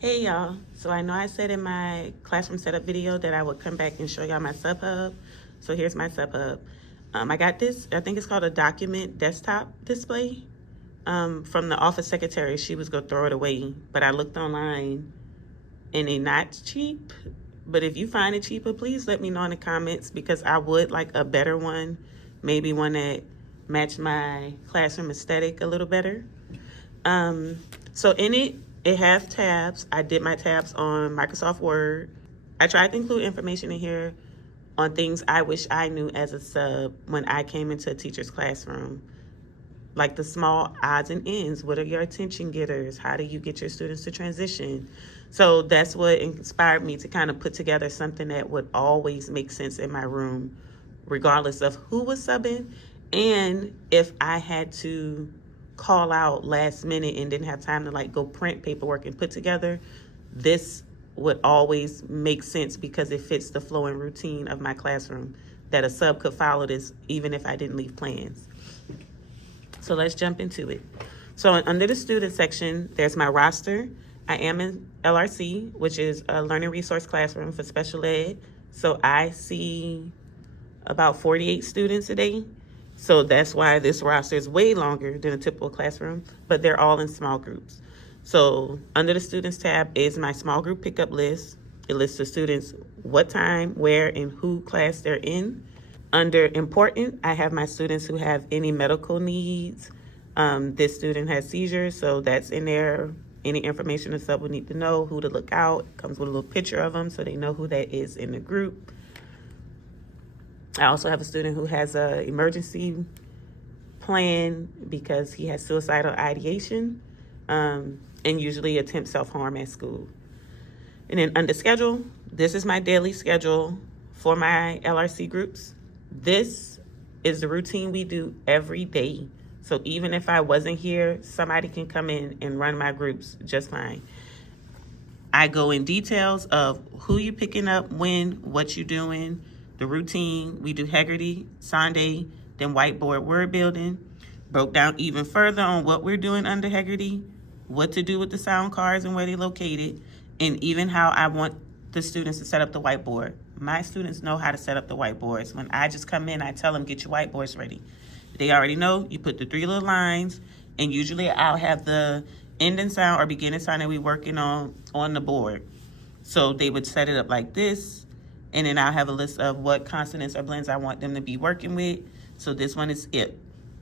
Hey y'all, so I know I said in my classroom setup video that I would come back and show y'all my sub hub. So here's my sub hub. I got this, I think it's called a document desktop display from the office secretary. She was gonna throw it away, but I looked online and they not cheap. But if you find it cheaper, please let me know in the comments because I would like a better one, maybe one that matched my classroom aesthetic a little better. So in it has tabs. I did my tabs on Microsoft Word. I tried to include information in here on things I wish I knew as a sub when I came into a teacher's classroom. Like the small odds and ends. What are your attention getters? How do you get your students to transition? So that's what inspired me to kind of put together something that would always make sense in my room, regardless of who was subbing. And if I had to call out last minute and didn't have time to like go print paperwork and put together, this would always make sense because it fits the flow and routine of my classroom, that a sub could follow this even if I didn't leave plans. So let's jump into it. So under the student section, there's my roster. I am in LRC, which is a learning resource classroom for special ed. So I see about 48 students a day. So that's why this roster is way longer than a typical classroom, but they're all in small groups. So under the students tab is my small group pickup list. It lists the students, what time, where, and who class they're in. Under important, I have my students who have any medical needs. This student has seizures, so that's in there. Any information the sub would need to know, who to look out. It comes with a little picture of them so they know who that is in the group. I also have a student who has an emergency plan because he has suicidal ideation and usually attempts self-harm at school. And then under schedule, this is my daily schedule for my LRC groups. This is the routine we do every day. So even if I wasn't here, somebody can come in and run my groups just fine. I go in details of who you picking up, when, what you doing, the routine. We do Heggerty, Sunday, then whiteboard word building. Broke down even further on what we're doing under Heggerty, what to do with the sound cards and where they're located, and even how I want the students to set up the whiteboard. My students know how to set up the whiteboards. When I just come in, I tell them, get your whiteboards ready. They already know, you put the 3 little lines, and usually I'll have the ending sound or beginning sound that we're working on the board. So they would set it up like this, and then I'll have a list of what consonants or blends I want them to be working with. So this one is IP,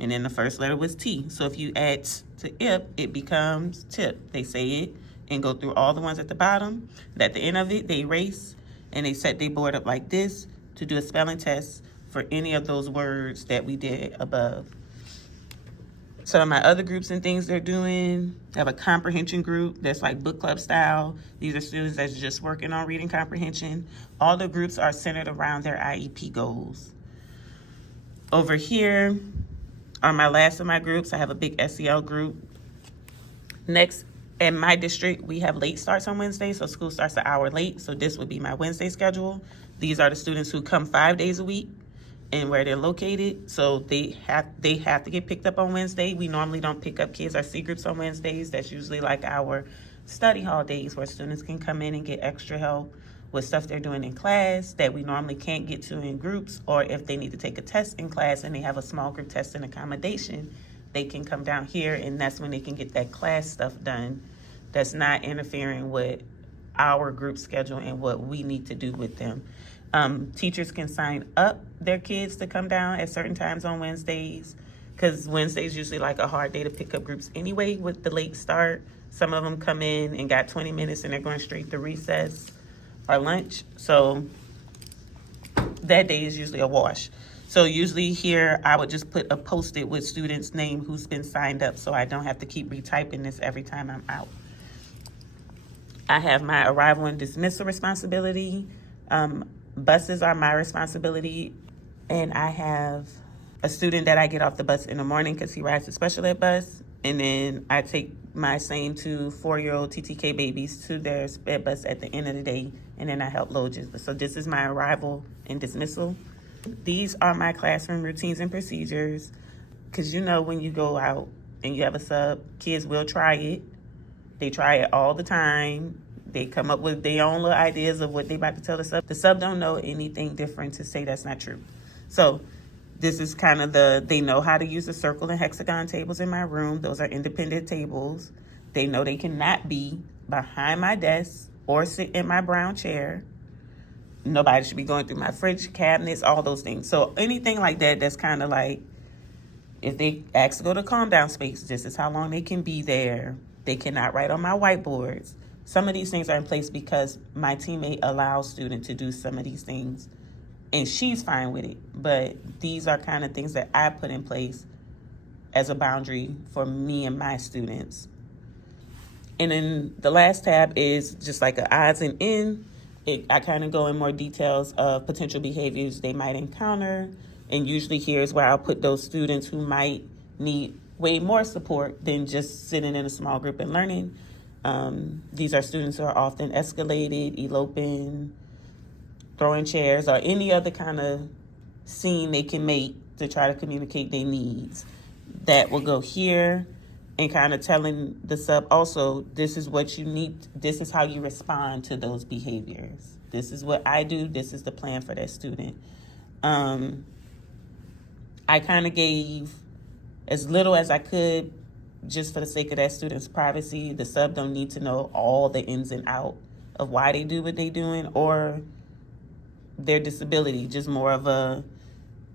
and then the first letter was T. So if you add to IP, it becomes tip. They say it and go through all the ones at the bottom. And at the end of it, they erase, and they set their board up like this to do a spelling test for any of those words that we did above. So my other groups and things they're doing, I have a comprehension group that's like book club style. These are students that's just working on reading comprehension. All the groups are centered around their IEP goals. Over here are my last of my groups. I have a big SEL group. Next, in my district, we have late starts on Wednesday, so school starts an hour late. So this would be my Wednesday schedule. These are the students who come 5 days a week and where they're located. So they have to get picked up on Wednesday. We normally don't pick up kids or C groups on Wednesdays. That's usually like our study hall days where students can come in and get extra help with stuff they're doing in class that we normally can't get to in groups, or if they need to take a test in class and they have a small group test and accommodation, they can come down here, and that's when they can get that class stuff done that's not interfering with our group schedule and what we need to do with them. Teachers can sign up their kids to come down at certain times on Wednesdays, because Wednesday's usually like a hard day to pick up groups anyway with the late start. Some of them come in and got 20 minutes and they're going straight to recess or lunch. So that day is usually a wash. So usually here, I would just put a Post-it with students' name who's been signed up so I don't have to keep retyping this every time I'm out. I have my arrival and dismissal responsibility. Buses are my responsibility, and I have a student that I get off the bus in the morning because he rides the special ed bus, and then I take my same 2 4-year-old TTK babies to their sped bus at the end of the day, and then I help load you. So this is my arrival and dismissal. These are my classroom routines and procedures, because you know when you go out and you have a sub, kids will try it. They try it all the time. They come up with their own little ideas of what they about to tell the sub. The sub don't know anything different to say that's not true. So this is kind of they know how to use the circle and hexagon tables in my room. Those are independent tables. They know they cannot be behind my desk or sit in my brown chair. Nobody should be going through my fridge cabinets, all those things. So anything like that, that's kind of like, if they ask to go to calm down space, this is how long they can be there. They cannot write on my whiteboards. Some of these things are in place because my teammate allows student to do some of these things, and she's fine with it. But these are kind of things that I put in place as a boundary for me and my students. And then the last tab is just like an odds and ends. I kind of go in more details of potential behaviors they might encounter. And usually here's where I'll put those students who might need way more support than just sitting in a small group and learning. These are students who are often escalated, eloping, throwing chairs, or any other kind of scene they can make to try to communicate their needs. That will go here, and kind of telling the sub also, this is what you need, this is how you respond to those behaviors. This is what I do, this is the plan for that student. I kind of gave as little as I could just for the sake of that student's privacy. The sub don't need to know all the ins and outs of why they do what they doing or their disability. Just more of a,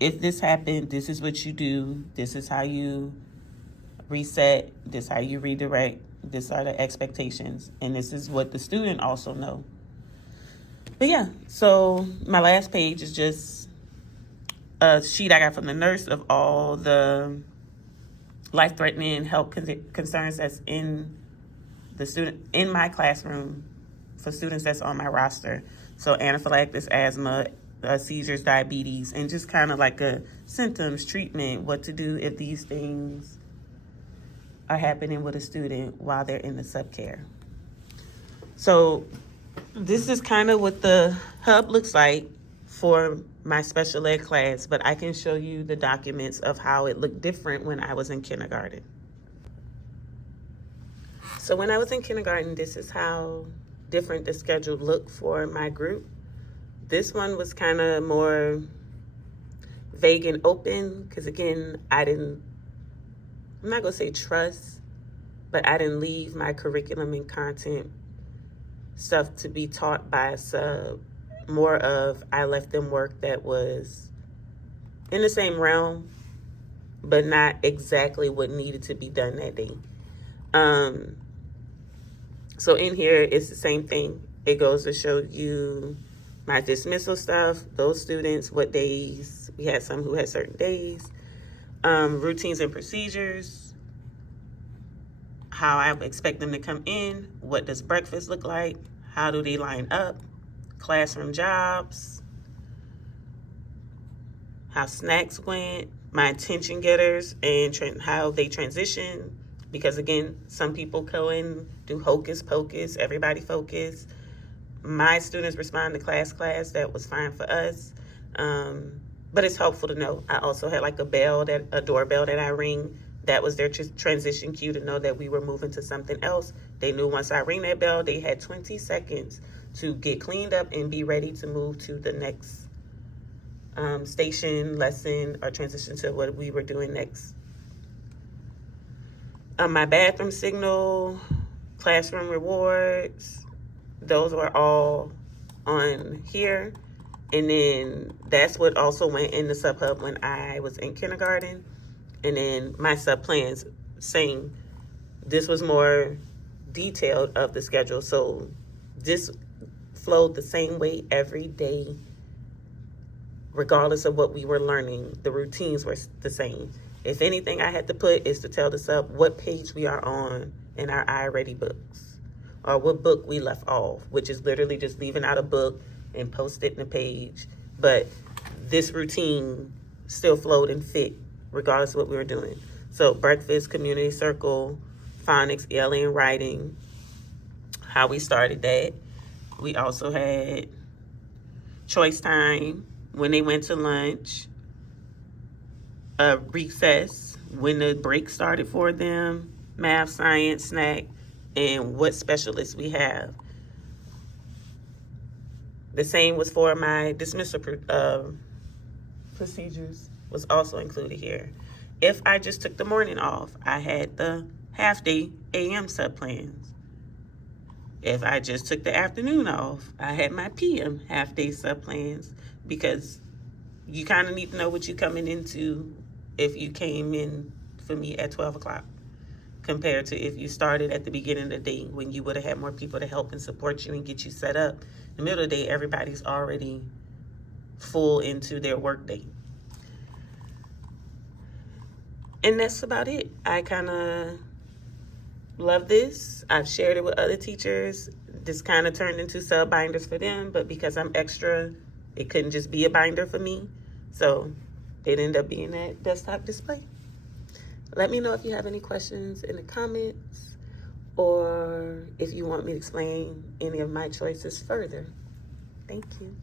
if this happened, this is what you do, this is how you reset, this is how you redirect, this are the expectations, and this is what the student also know. But yeah, so my last page is just a sheet I got from the nurse of all the life-threatening health concerns that's in my classroom for students that's on my roster. So anaphylaxis, asthma, seizures, diabetes, and just kind of like a symptoms, treatment, what to do if these things are happening with a student while they're in the sub-care. So this is kind of what the hub looks like for my special ed class, but I can show you the documents of how it looked different when I was in kindergarten. So when I was in kindergarten, this is how different the schedule looked for my group. This one was kind of more vague and open because, again, I'm not going to say trust, but I didn't leave my curriculum and content stuff to be taught by a sub. More of, I left them work that was in the same realm, but not exactly what needed to be done that day. So in here, it's the same thing. It goes to show you my dismissal stuff, those students, what days. We had some who had certain days. Routines and procedures, how I expect them to come in, what does breakfast look like, how do they line up, classroom jobs, how snacks went, my attention getters, and how they transition. Because again, some people go in, do hocus pocus, everybody focus. My students respond to class, that was fine for us. But it's helpful to know. I also had like a doorbell that I ring. That was their transition cue to know that we were moving to something else. They knew once I ring that bell, they had 20 seconds to get cleaned up and be ready to move to the next station, lesson, or transition to what we were doing next. My bathroom signal, classroom rewards, those were all on here. And then that's what also went in the sub-hub when I was in kindergarten. And then my sub-plans, same. This was more detailed of the schedule. So this flowed the same way every day, regardless of what we were learning. The routines were the same. If anything I had to put is to tell the sub what page we are on in our iReady books, or what book we left off, which is literally just leaving out a book and post it in a page. But this routine still flowed and fit regardless of what we were doing. So breakfast, community circle, phonics, ELA and writing, how we started that. We also had choice time, when they went to lunch, recess, when the break started for them, math, science, snack, and what specialists we have. The same was for my dismissal procedures, was also included here. If I just took the morning off, I had the half-day AM subplans. If I just took the afternoon off, I had my PM half-day subplans, because you kind of need to know what you're coming into if you came in for me at 12 o'clock compared to if you started at the beginning of the day when you would have had more people to help and support you and get you set up. In the middle of the day, everybody's already full into their work day. And that's about it. I kind of love this. I've shared it with other teachers. This kind of turned into sub binders for them, but because I'm extra, it couldn't just be a binder for me. So it ended up being that desktop display. Let me know if you have any questions in the comments, or if you want me to explain any of my choices further. Thank you.